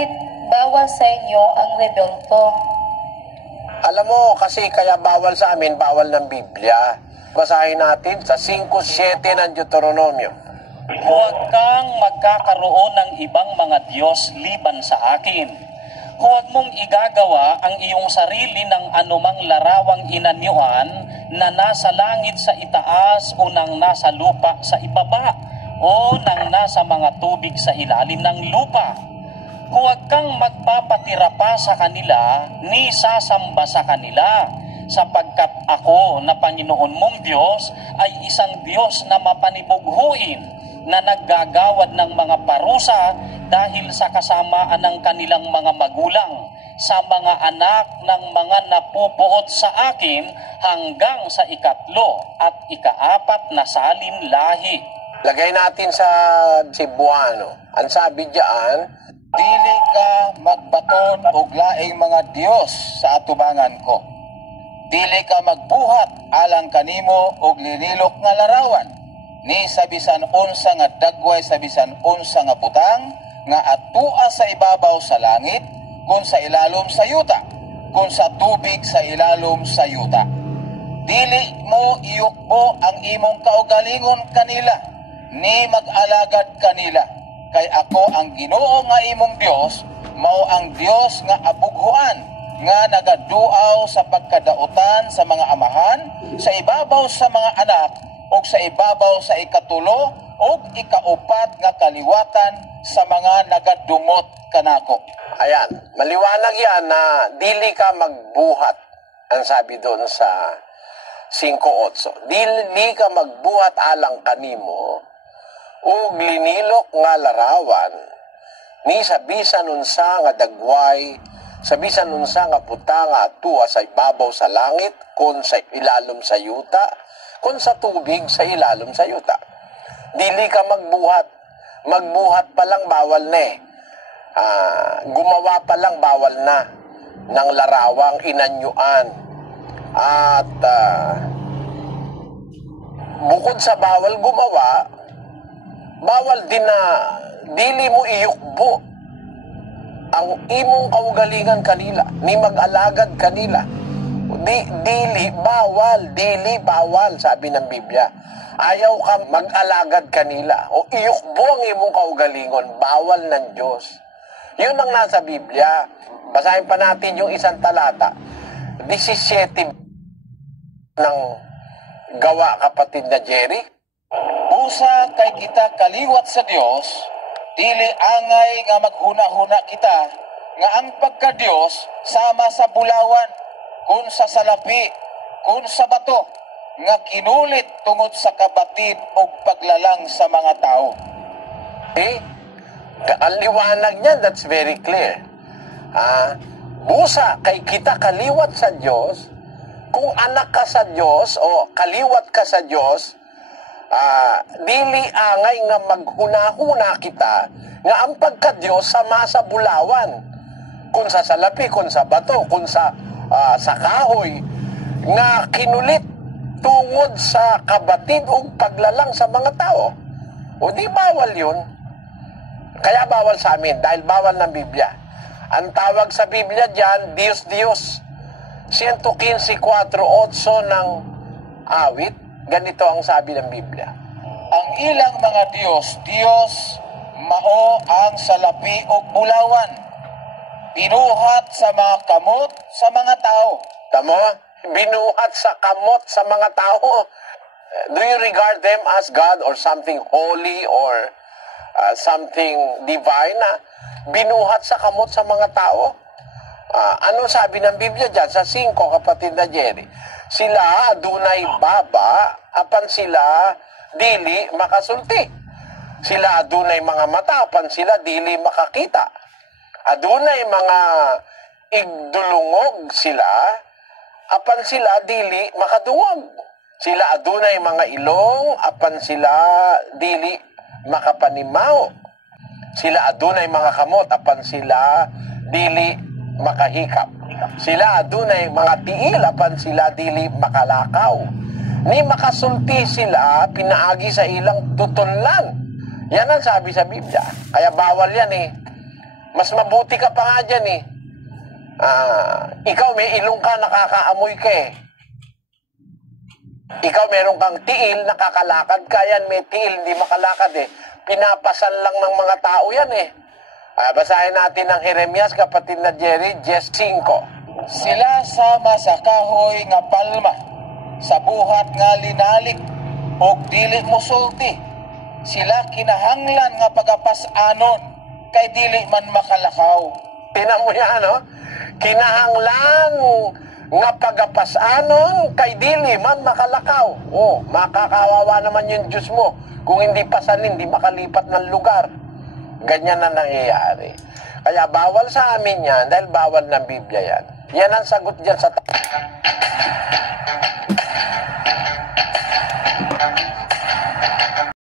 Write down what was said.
bakit bawal sa inyo ang rebelto? Alam mo, kasi kaya bawal sa amin, bawal ng Biblia. Basahin natin sa 5:7 ng Deuteronomium. Huwag kang magkakaroon ng ibang mga Diyos liban sa akin. Huwag mong igagawa ang iyong sarili ng anumang larawang inanyuan na nasa langit sa itaas o nang nasa lupa sa ibaba o nang nasa mga tubig sa ilalim ng lupa. Huwag kang magpapatira pa sa kanila ni sasamba sa kanila, sapagkat ako na Panginoon mong Diyos ay isang Diyos na mapanibughuin, na naggagawad ng mga parusa dahil sa kasamaan ng kanilang mga magulang sa mga anak ng mga napupuot sa akin hanggang sa 3 at 4 na salin lahi. Lagay natin sa Cebuano. Ang sabi diyan, dili ka magbaton og laing mga Diyos sa atubangan ko. Dili ka magbuhat alang kanimo og linilok nga larawan, ni sa bisan unsa nga dagway sa bisan unsa nga butang, nga atua sa ibabaw sa langit, kung sa ilalom sa yuta, kung sa tubig sa ilalom sa yuta. Dili mo iyukbo ang imong kaugalingon kanila, ni mag-alagad kanila. Kay ako ang Ginoo nga imong Dios, mao ang Dios nga abughuan, nga nagaduaw sa pagkadautan sa mga amahan, sa ibabaw sa mga anak, o sa ibabaw sa 3 o 4 nga kaliwatan sa mga nagadumot kanako. ayan, maliwanag yan na dili ka magbuhat. Ang sabi doon sa 5:8. Dili ka magbuhat alang kanimo, ug linilok nga larawan, ni sa bisan unsa nga dagway, sa bisan unsa nga puta nga atua sa ibabaw sa langit, kun sa ilalom sa yuta, kun sa tubig sa ilalom sa yuta. Dili ka magbuhat. Magbuhat pa lang bawal na eh. Gumawa pa lang bawal na ng larawang inanyuan. At bukod sa bawal gumawa, bawal din na dili mo iyukbo ang imong kaugalingan kanila, ni mag-alagad kanila. Dili bawal, sabi ng Biblia. Ayaw kang mag-alagad kanila o iyukbo ang imong kaugalingon, bawal ng Diyos. Yun ang nasa Biblia. Basahin pa natin yung isang talata, 17 ng Gawa, kapatid na Jerry. Usa kay kita kaliwat sa Dios, dili angay nga maghuna-huna kita, nga ang pagka-Dios sama sa bulawan, kun sa salapi, kun sa bato, nga kinulit tungod sa kabatid o paglalang sa mga tao. Ang liwanag niya, that's very clear. Busa kay kita kaliwat sa Diyos, kung anak ka sa Diyos o kaliwat ka sa Diyos, dili angay nga maghuna-huna kita, nga ang pagka-Diyos sama sa bulawan, kung sa salapi, kung sa bato, kung sa kahoy, nga kinulit tungod sa kabatid o paglalang sa mga tao. O di bawal yun. Kaya bawal sa amin, dahil bawal ng Biblia. Ang tawag sa Biblia dyan, Dios Dios. 115:4 ng awit, ganito ang sabi ng Biblia. Ang ilang mga Diyos, mao ang salapi o bulawan, binuhat sa mga kamot sa mga tao. Tamo? Binuhat sa kamot sa mga tao. Do you regard them as God or something holy or something divine na binuhat sa kamot sa mga tao? Ano sabi ng Biblia dyan sa 5, kapatid na Jerry? Sila adunay baba, apan sila dili makasulti. Sila adunay mga mata, apan sila dili makakita. Adunay mga igdulungog sila, apan sila dili makadungog. Sila adunay mga ilong, apan sila dili makapanimaw. Sila adunay mga kamot, apan sila dili makahikap. Sila adunay mga tiil, apan sila dili makalakaw. Ni makasulti sila, pinaagi sa ilang tutunlan. Yan ang sabi sa Biblia. Kaya bawal yan eh. Mas mabuti ka pa nga dyan eh. Ikaw may ilong ka, nakakaamoy ka eh. Ikaw meron kang tiil, nakakalakad ka yan, may tiil, hindi makalakad eh. Pinapasan lang ng mga tao yan eh. Basahin natin ang Jeremias, kapatid na Jerry, 10:5. Sila sama sa kahoy nga palma, sa buhat nga linalik, og dili mosulti. Sila kinahanglan nga pagapasanon, kay dili man makalakaw. Tinan mo yan, no? Kinahanglan nga pagapasanon, kay dili man makalakaw. Makakawawa naman yung Diyos mo. Kung hindi pasanin, hindi makalipat ng lugar. Ganyan na nangyayari. Kaya bawal sa amin yan, dahil bawal ng Biblia yan. Yan ang sagot dyan sa